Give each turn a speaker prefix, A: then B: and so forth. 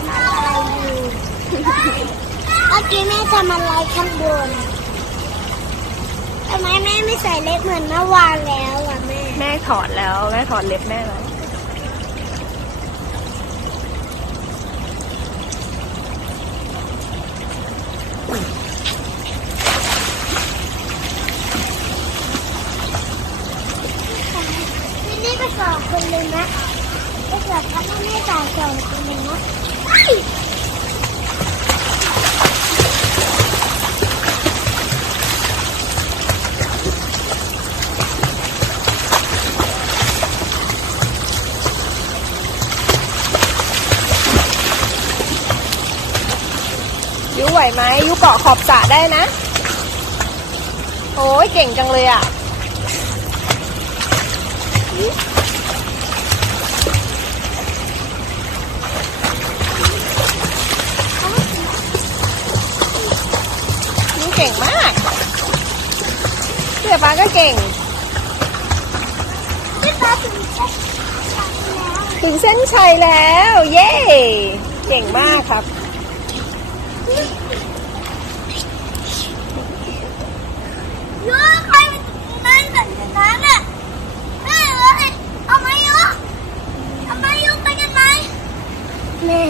A: ำอะไรอยู่เมื่อกี้แม่ทำอะไรข้างบนทำไมแม่ไม่ใส่เล็บเหมือนเมื่อวานแล้วอะแม่
B: แม่ถอดแล้วแม่ถอดเล็บแม่แล้ว
A: ทีนี้ไปสองคนเลยนะ ไปสอบพัดแม่จ่ายสองคนเลยนะ
B: ยุไหวไหมยุเกาะขอบสระได้นะ โอ้ยเก่งจังเลยอะ เก่งมากเสือปลาก็เก่ง
A: ถ
B: ึงเส้นชัยแล้ว เย้เก่งมากครับ
A: ยูใครมันนั่นกันนั้นอะเฮ้ยเอามายูเอามายูไปกันไหมแม่